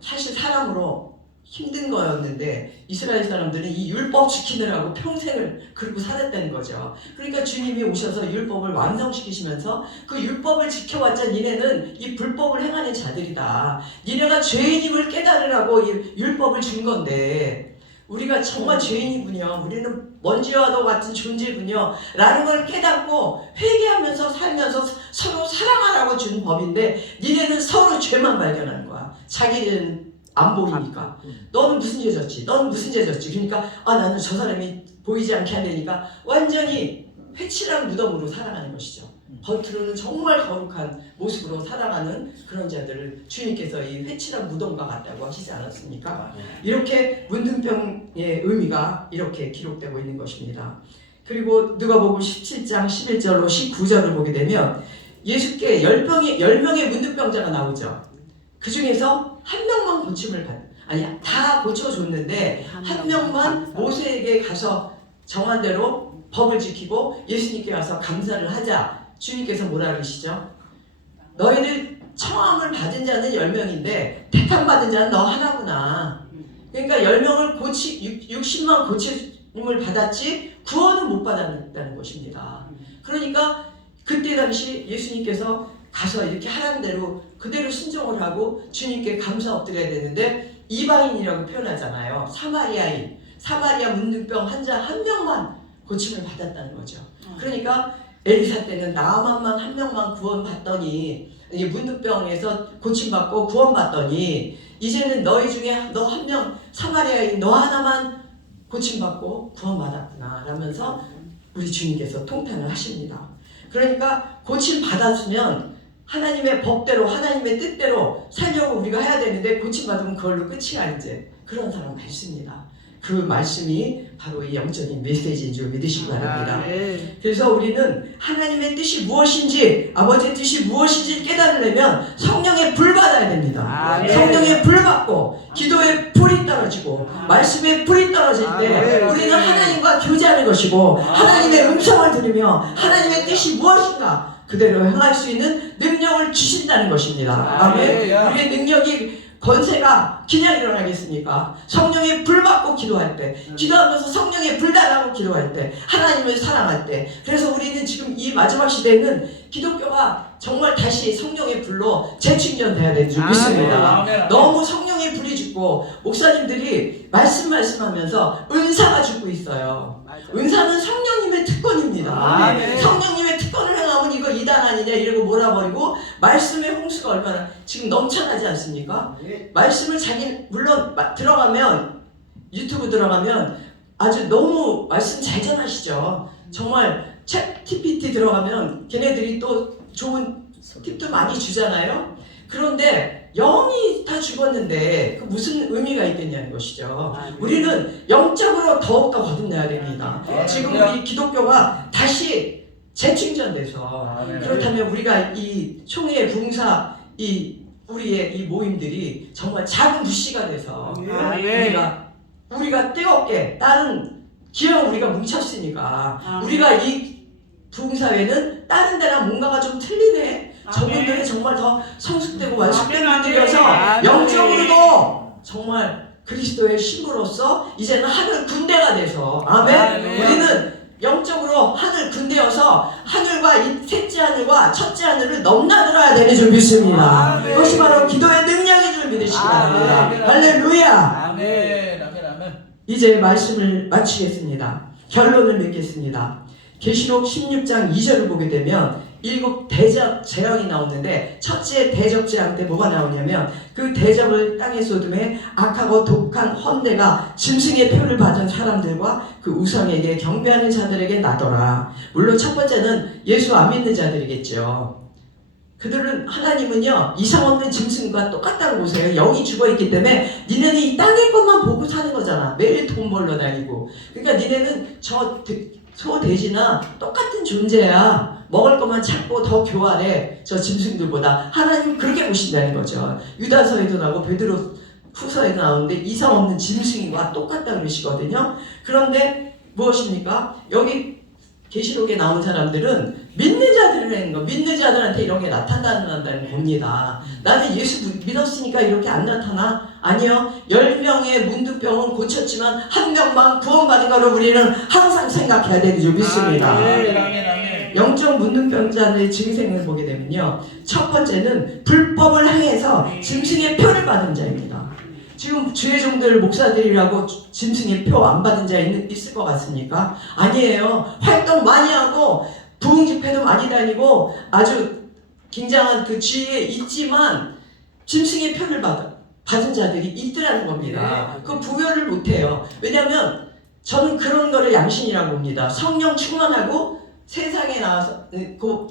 사실 사람으로 힘든 거였는데 이스라엘 사람들은 이 율법 지키느라고 평생을 그러고 살았다는 거죠. 그러니까 주님이 오셔서 율법을 완성시키시면서 그 율법을 지켜왔자 니네는 이 불법을 행하는 자들이다. 니네가 죄인임을 깨달으라고 이 율법을 준 건데 우리가 정말 죄인이군요. 우리는 먼지와도 같은 존재군요. 라는 걸 깨닫고 회개하면서 살면서 서로 사랑하라고 준 법인데 니네는 서로 죄만 발견하는 거야. 자기는 안 보이니까. 너는 무슨 죄 졌지? 너는 무슨 죄 졌지? 그러니까 나는 저 사람이 보이지 않게 하려니까 완전히 회칠한 무덤으로 살아가는 것이죠. 겉으로는 정말 거룩한 모습으로 살아가는 그런 자들을 주님께서 이 회칠한 무덤과 같다고 하시지 않았습니까? 이렇게 문둥병의 의미가 이렇게 기록되고 있는 것입니다. 그리고 누가복음 17장 11절로 19절을 보게 되면 예수께 10명의 문둥병자가 나오죠. 그 중에서 한 명만 고침을 다 고쳐줬는데 한 명만 모세에게 가서 정한 대로 법을 지키고 예수님께 와서 감사를 하자. 주님께서 뭐라 그러시죠? 너희들 청함을 받은 자는 10명인데 택함 받은 자는 너 하나구나. 그러니까 10명을 60만 고침을 받았지 구원은 못 받았다는 것입니다. 그러니까 그때 당시 예수님께서 가서 이렇게 하라는 대로 그대로 순종을 하고 주님께 감사 엎드려야 되는데 이방인이라고 표현하잖아요. 사마리아인, 사마리아 문둥병 환자 한 명만 고침을 받았다는 거죠. 그러니까 엘리사 때는 나만만 한 명만 구원받더니, 이 문둥병에서 고침받고 구원받더니, 이제는 너희 중에 너 한 명, 사마리아인 너 하나만 고침받고 구원받았구나 라면서 우리 주님께서 통탄을 하십니다. 그러니까 고침받았으면 하나님의 법대로 하나님의 뜻대로 살려고 우리가 해야 되는데, 고침받으면 그걸로 끝이야. 이제 그런 사람 많습니다. 그 말씀이 바로 이 영적인 메시지인 줄 믿으시기 바랍니다. 그래서 우리는 하나님의 뜻이 무엇인지, 아버지의 뜻이 무엇인지 깨달으려면 성령의 불 받아야 됩니다. 성령의 불 받고 기도의 불이 떨어지고 말씀의 불이 떨어질 때 우리는 하나님과 교제하는 것이고, 하나님의 음성을 들으며 하나님의 뜻이 무엇인가 그대로 행할 수 있는 능력을 주신다는 것입니다. 아멘. 우리의 능력이, 권세가 그냥 일어나겠습니까? 성령의 불 받고 기도할 때, 기도하면서 성령의 불 달라고 기도할 때, 하나님을 사랑할 때. 그래서 우리는 지금 이 마지막 시대에는 기독교가 정말 다시 성령의 불로 재충전돼야 되는 줄 믿습니다. 너무 성령의 불이 죽고 목사님들이 말씀하면서 은사가 죽고 있어요. 은사는 성령님의 특권입니다. 성령님의 특권을 행하면 이거 이단 아니냐 이러고 몰아버리고, 말씀의 홍수가 얼마나 지금 넘쳐나지 않습니까? 말씀을 물론 들어가면, 유튜브 들어가면 아주 너무 말씀 잘 전하시죠. 정말 챗 GPT 들어가면 걔네들이 또 좋은 팁도 많이 주잖아요. 그런데 영이 다 죽었는데 그 무슨 의미가 있겠냐는 것이죠. 우리는 영적으로 더욱더 거듭나야 됩니다. 지금 우리 기독교가 다시 재충전돼서, 그렇다면 우리가 이 총회 봉사, 우리의 이 모임들이 정말 작은 부시가 돼서 우리가 뜨겁게, 다른 기왕 우리가 뭉쳤으니까 우리가 이 부흥사회는 다른 데랑 뭔가가 좀 틀리네. 저분들은 정말 더 성숙되고 완숙된 분들이어서 영적으로도 정말 그리스도의 신부로서 이제는 하늘 군대가 돼서, 아멘. 우리는 영적으로 하늘 군대여서 하늘과 이 셋째 하늘과 첫째 하늘을 넘나들어야 되는 줄 믿습니다. 그것이 바로 기도의 능력인 줄 믿으시기 바랍니다. 할렐루야. 이제 말씀을 마치겠습니다. 결론을 맺겠습니다. 계시록 16장 2절을 보게 되면 7 대접 재앙이 나오는데, 첫째 대접 재앙 때 뭐가 나오냐면, 그 대접을 땅에 쏟음에 악하고 독한 헌내가 짐승의 표를 받은 사람들과 그 우상에게 경배하는 자들에게 나더라. 물론 첫 번째는 예수 안 믿는 자들이겠죠. 그들은, 하나님은요 이상 없는 짐승과 똑같다고 보세요. 영이 죽어있기 때문에 니네는 이 땅의 것만 보고 사는 거잖아. 매일 돈 벌러 다니고. 그러니까 니네는 저 소 돼지나 똑같은 존재야. 먹을 것만 찾고 더 교활해, 저 짐승들보다. 하나님 그렇게 보신다는 거죠. 유다서에도 나오고 베드로 후서에도 나오는데 이상 없는 짐승과 똑같다 그러시거든요. 그런데 무엇입니까? 여기 계시록에 나온 사람들은 믿는 자들이라는 거, 믿는 자들한테 이런 게 나타난다는 겁니다. 나는 예수 믿었으니까 이렇게 안 나타나? 아니요. 10명의 문둥병은 고쳤지만 한 명만 구원받은 거를 우리는 항상 생각해야 되는 줄 믿습니다. 영적 문둥병자의 증생을 보게 되면요, 첫 번째는 불법을 행해서 짐승의 표를 받은 자입니다. 지금 주의 종들 목사들이라고 짐승의 표 안 받은 자 있을 것 같습니까? 아니에요. 활동 많이 하고 부흥 집회도 많이 다니고 아주 굉장한 그 지위에 있지만 짐승의 표를 받은 자들이 있더라는 겁니다. 그 부여를 못해요. 왜냐하면 저는 그런 거를 양신이라고 봅니다. 성령 충만하고 세상에 나와서 그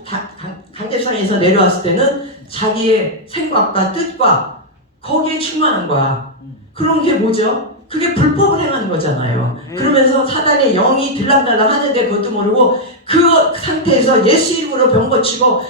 강대상에서 내려왔을 때는 자기의 생각과 뜻과 거기에 충만한 거야. 그런 게 뭐죠? 그게 불법을 행하는 거잖아요. 그러면서 사단의 영이 들락날락 하는데 그것도 모르고 그 상태에서 예수 이름으로 병 고치고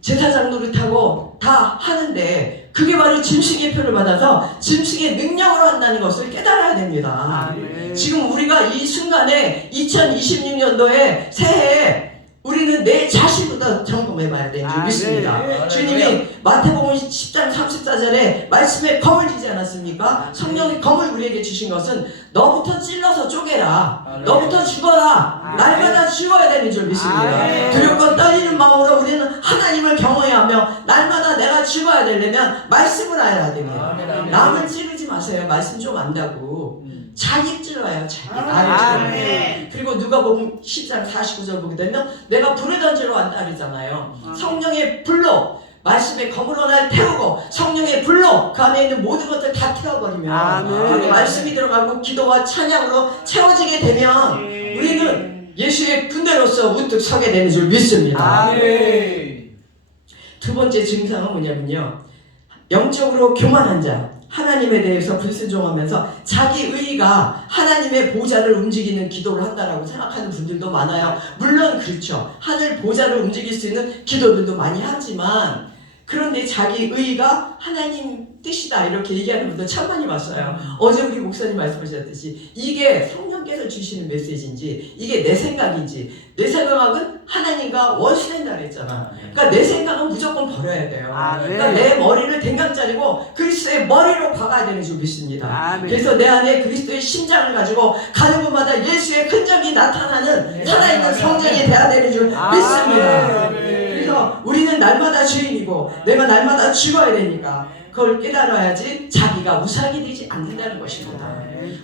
제사장 노릇하고 다 하는데, 그게 바로 짐승의 표를 받아서 짐승의 능력으로 한다는 것을 깨달아야 됩니다. 지금 우리가 이 순간에 2026년도에 새해에 우리는 내 자신부터 점검해봐야 되는 줄 믿습니다. 네. 주님이 마태복음 10장 34절에 말씀에 검을 주지 않았습니까? 성령의 검을 우리에게 주신 것은 너부터 찔러서 쪼개라, 너부터 죽어라, 날마다 죽어야 되는 줄 믿습니다. 두렵고 떨리는 마음으로 우리는 하나님을 경외하며 날마다 내가 죽어야 되려면 말씀을 알아야 됩니다. 남을 찌르지 마세요. 말씀 좀 안다고. 자기 찔러요. 자기 나를 찔러요. 그리고 누가복음 10장 49절 보게 되면 내가 불을 던지러 왔다 그러잖아요. 성령의 불로 말씀의 검으로 날 태우고 성령의 불로 그 안에 있는 모든 것들 다 태워버리면 거기 말씀이 들어가고 기도와 찬양으로 채워지게 되면 우리는 예수의 군대로서 우뚝 서게 되는 줄 믿습니다. 두 번째 증상은 뭐냐면요, 영적으로 교만한 자, 하나님에 대해서 불순종하면서 자기 의가 하나님의 보좌를 움직이는 기도를 한다라고 생각하는 분들도 많아요. 물론 그렇죠. 하늘 보좌를 움직일 수 있는 기도들도 많이 하지만, 그런데 자기 의가 하나님 뜻이다 이렇게 얘기하는 분들 참 많이 봤어요. 어제 우리 목사님 말씀하셨듯이 이게 성령께서 주시는 메시지인지 이게 내 생각인지, 내 생각은 하나님과 원수된다 그랬잖아. 그러니까 내 생각은 무조건 버려야 돼요. 그러니까 내 머리를 댕강짜리고 그리스도의 머리로 박아야 되는 줄 믿습니다. 그래서 내 안에 그리스도의 심장을 가지고 가는 곳마다 예수의 흔적이 나타나는 살아있는 성전이 돼야 되는 줄 믿습니다. 그래서 우리는 날마다 주인이고 내가 날마다 죽어야 되니까 그걸 깨달아야지 자기가 우상이 되지 않는다는 것입니다.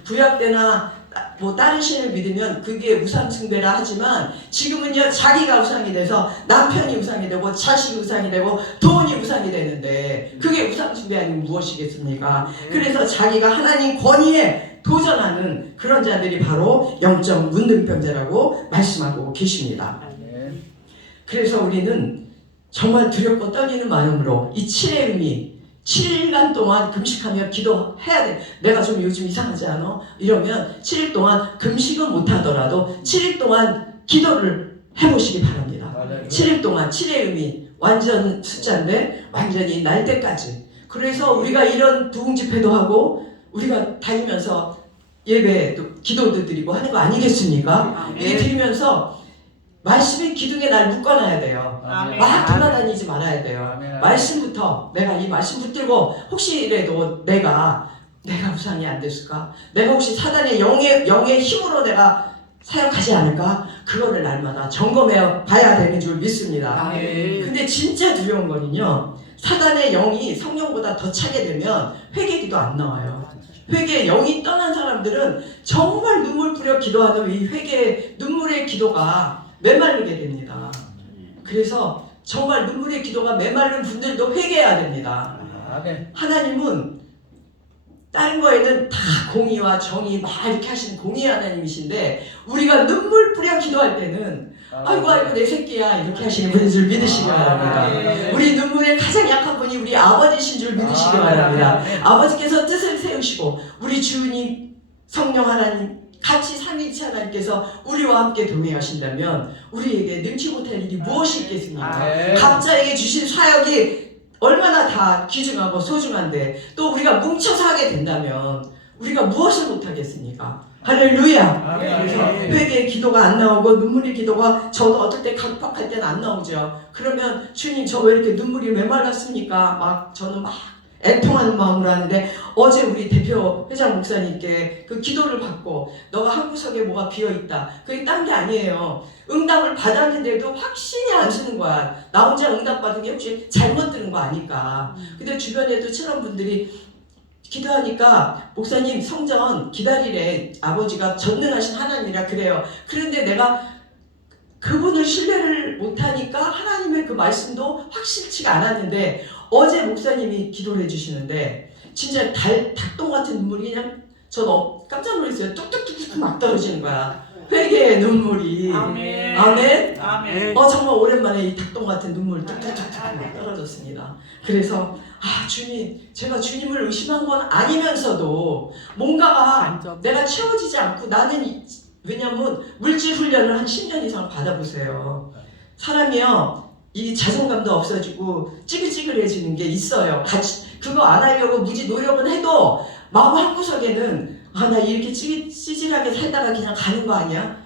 구약 때나 뭐 다른 신을 믿으면 그게 우상 숭배라 하지만 지금은요, 자기가 우상이 돼서 남편이 우상이 되고 자식이 우상이 되고 돈이 우상이 되는데 그게 우상 숭배 아니면 무엇이겠습니까? 그래서 자기가 하나님 권위에 도전하는 그런 자들이 바로 영적 문둥병자라고 말씀하고 계십니다. 그래서 우리는 정말 두렵고 떨리는 마음으로 이 7의 의미, 7일간 동안 금식하며 기도해야 돼. 내가 좀 요즘 이상하지 않아? 이러면 7일 동안 금식은 못하더라도 7일 동안 기도를 해보시기 바랍니다. 7일 동안 7의 의미, 완전 숫자인데 완전히 날 때까지. 그래서 우리가 이런 부흥 집회도 하고 우리가 다니면서 예배도 기도도 드리고 하는 거 아니겠습니까? 이게 드리면서 말씀의 기둥에 날 묶어놔야 돼요. 막 돌아다니지 말아야 돼요. 말씀부터 내가 이 말씀 붙들고 혹시라도 내가 우상이 안 됐을까? 내가 혹시 사단의 영의 힘으로 내가 사역하지 않을까? 그거를 날마다 점검해 봐야 되는 줄 믿습니다. 근데 진짜 두려운 거는요, 사단의 영이 성령보다 더 차게 되면 회개기도 안 나와요. 회개의 영이 떠난 사람들은 정말 눈물 뿌려 기도하는 이 회개의 눈물의 기도가 메말르게 됩니다. 그래서 정말 눈물의 기도가 메말른 분들도 회개해야 됩니다. 하나님은 다른 거에는 다 공의와 정의 막 이렇게 하시는 공의의 하나님이신데 우리가 눈물 뿌려 기도할 때는 아이고 내 새끼야 이렇게 하시는 분인 줄 믿으시기 바랍니다. 우리 눈물에 가장 약한 분이 우리 아버지신 줄 믿으시기 바랍니다. 아버지께서 뜻을 세우시고 우리 주님 성령 하나님 같이 삼위일체 하나님께서 우리와 함께 동행하신다면 우리에게 능치 못할 일이 무엇이 있겠습니까? 각자에게 주신 사역이 얼마나 다 귀중하고 소중한데 또 우리가 뭉쳐서 하게 된다면 우리가 무엇을 못하겠습니까? 할렐루야. 그래서 회개의 기도가 안 나오고 눈물의 기도가 저도 어떨 때 각박할 때는 안 나오죠. 그러면 주님 저 왜 이렇게 눈물이 메말랐습니까? 막 저는 막 애통하는 마음으로 하는데 어제 우리 대표 회장 목사님께 그 기도를 받고 너가 한 구석에 뭐가 비어있다. 그게 딴 게 아니에요. 응답을 받았는데도 확신이 안 서는 거야. 나 혼자 응답받은 게 혹시 잘못 들은 거 아닐까. 근데 주변에도 친한 분들이 기도하니까 목사님 성전 기다리래. 아버지가 전능하신 하나님이라 그래요. 그런데 내가 그분을 신뢰를 못하니까 하나님의 그 말씀도 확실치가 않았는데 어제 목사님이 기도를 해주시는데 진짜 닭똥 같은 눈물이 그냥 저 깜짝 놀랐어요. 뚝뚝뚝뚝 막 떨어지는 거야. 회개의 눈물이. 아멘. 정말 오랜만에 이 닭똥 같은 눈물 뚝뚝뚝뚝 막 떨어졌습니다. 그래서 주님, 제가 주님을 의심한 건 아니면서도 뭔가가 내가 채워지지 않고 나는 왜냐면 물질 훈련을 한 10년 이상 받아보세요. 사람이요 이 자존감도 없어지고 찌글찌글해지는 게 있어요. 같이 그거 안 하려고 무지 노력은 해도 마음 한구석에는 나 이렇게 찌질하게 살다가 그냥 가는 거 아니야?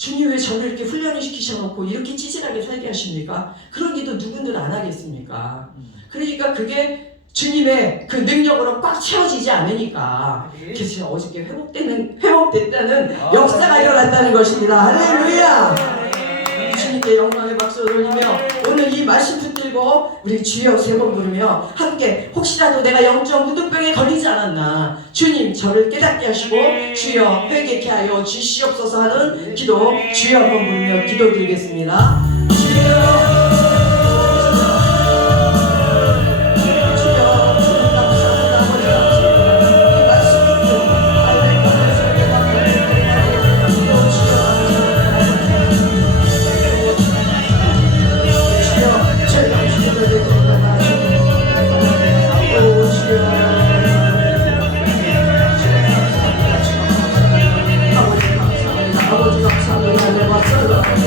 주님 왜 저를 이렇게 훈련을 시키셔놓고 이렇게 찌질하게 살게 하십니까? 그런 기도 누군들 안 하겠습니까? 그러니까 그게 주님의 그 능력으로 꽉 채워지지 않으니까 그래서 어저께 회복됐다는 역사가 일어났다는 것입니다. 할렐루야! 주님께 영광의 박수를 올리며 오늘 이 말씀 붙들고 우리 주여 세 번 부르며 함께 혹시라도 내가 영적 무덤병에 걸리지 않았나 주님 저를 깨닫게 하시고 주여 회개케 하여 주시옵소서 하는 기도 주여 한번 부르며 기도드리겠습니다. 주여